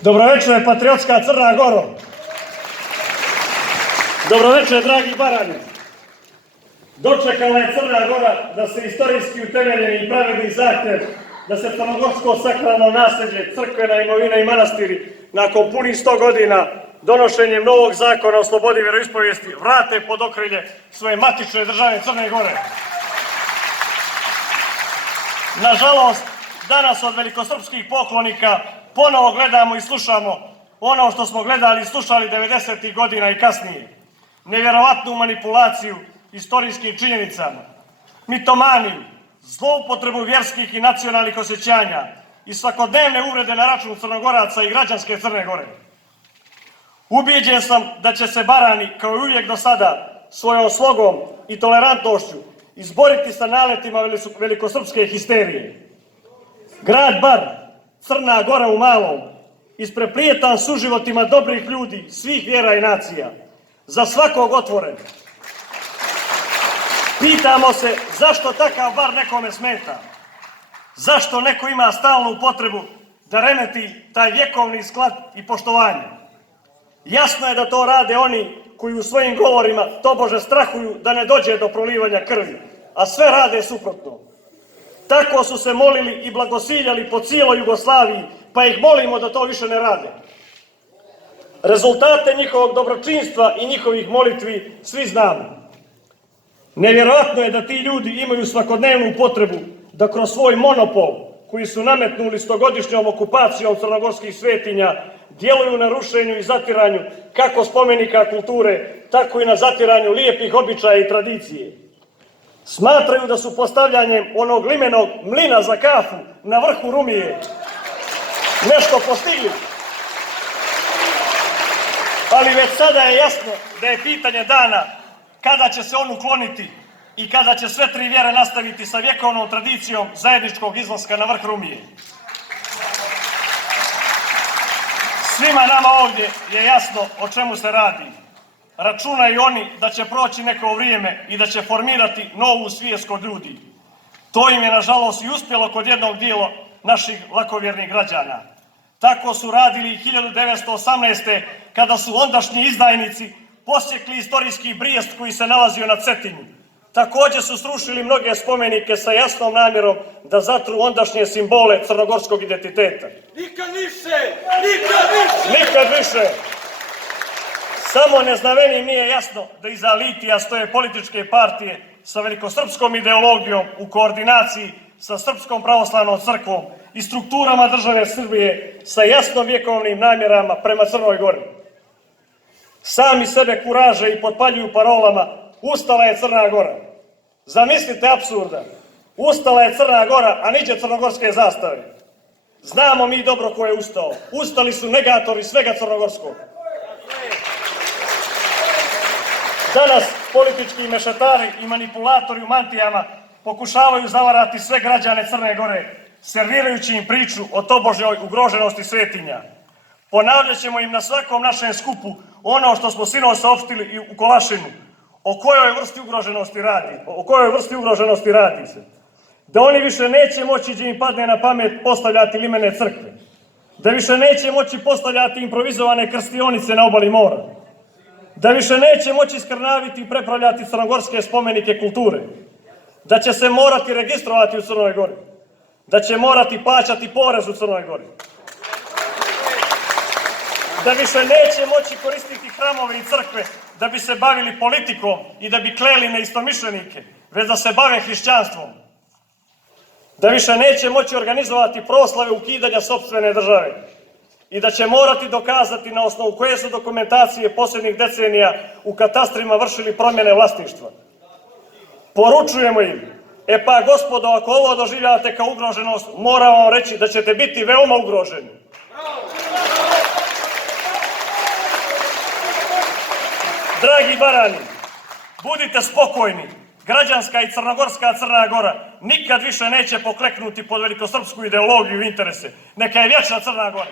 Dobroveče, patriotska Crna Goro. Dobroveče, dragi Barani. Dočekala je Crna Gora da se istorijski utemeljeni i pravedni zahtev da se crnogorsko sakralno nasleđe, crkvena imovina i manastiri nakon punih 100 godina donošenjem novog zakona o slobodi veroispovijesti vrate pod okrilje svoje matične države Crne Gore. Nažalost, danas od velikosrpskih poklonika ponovo gledamo i slušamo ono što smo gledali i slušali 90. godina i kasnije. Nevjerovatnu manipulaciju istorijskim činjenicama, mitomaniju, zloupotrebu vjerskih i nacionalnih osjećanja i svakodnevne uvrede na račun Crnogoraca i građanske Crne Gore. Ubijeđen sam da će se Barani, kao i uvijek do sada, svojom slogom i tolerantnošću izboriti sa naletima velikosrpske histerije. Grad Bar, Crna Gora u malom, ispreplijetan suživotima dobrih ljudi svih vjera i nacija, za svakog otvoren. Pitamo se zašto takav Bar nekome smeta? Zašto neko ima stalnu potrebu da remeti taj vjekovni sklad i poštovanje? Jasno je da to rade oni koji u svojim govorima tobože strahuju da ne dođe do prolivanja krvi, a sve rade suprotno. Tako su se molili i blagosiljali po cijeloj Jugoslaviji, pa ih molimo da to više ne rade. Rezultate njihovog dobročinstva i njihovih molitvi svi znamo. Nevjerojatno je da ti ljudi imaju svakodnevnu potrebu da kroz svoj monopol, koji su nametnuli 100-godišnjom okupacijom crnogorskih svetinja, djeluju na rušenju i zatiranju kako spomenika kulture, tako i na zatiranju lijepih običaja i tradicije. Smatraju da su postavljanjem onog limenog mlina za kafu na vrhu Rumije nešto postigli. Ali već sada je jasno da je pitanje dana kada će se on ukloniti i kada će sve tri vjere nastaviti sa vjekovnom tradicijom zajedničkog izlaska na vrh Rumije. Svima nama ovdje je jasno o čemu se radi. Računaju oni da će proći neko vrijeme i da će formirati novu svijest kod ljudi. To im je nažalost i uspjelo kod jednog dijela naših lakovjernih građana. Tako su radili 1918. kada su ondašnji izdajnici posjekli istorijski Brijest koji se nalazio na Cetinju. Također su srušili mnoge spomenike sa jasnom namjerom da zatru ondašnje simbole crnogorskog identiteta. Nikad više! Nikad više! Nikad više! Samo neznavenim nije jasno da iza litija stoje političke partije sa velikosrpskom ideologijom u koordinaciji sa Srpskom pravoslavnom crkvom i strukturama države Srbije sa jasno vjekovnim namjerama prema Crnoj Gori. Sami sebe kuraže i potpaljuju parolama ustala je Crna Gora. Zamislite apsurda. Ustala je Crna Gora, a niđe crnogorske zastave. Znamo mi dobro ko je ustao. Ustali su negatori svega crnogorskog. Danas politički mešetari i manipulatori u mantijama pokušavaju zavarati sve građane Crne Gore, servirajući im priču o tobožnjoj ugroženosti svetinja. Ponavljat ćemo im na svakom našem skupu ono što smo sinoć saopštili i u Kolašinu. O kojoj vrsti ugroženosti radi se. Da oni više neće moći gdje im padne na pamet postavljati limene crkve. Da više neće moći postavljati improvizovane krstionice na obali mora. Da više neće moći skrnaviti i prepravljati crnogorske spomenike kulture. Da će se morati registrovati u Crnoj Gori. Da će morati plaćati porez u Crnoj Gori. Da više neće moći koristiti hramove i crkve da bi se bavili politikom i da bi kleli neistomišljenike, već da se bave hrišćanstvom. Da više neće moći organizovati proslave ukidanja sopstvene države i da će morati dokazati na osnovu koje su dokumentacije posljednjih decenija u katastrima vršili promjene vlasništva. Poručujemo im, pa gospodo, ako ovo doživljavate kao ugroženost, moram vam reći da ćete biti veoma ugroženi. Dragi Barani, budite spokojni. Građanska i crnogorska Crna Gora nikad više neće pokleknuti pod velikosrpsku ideologiju i interese. Neka je vječna Crna Gora.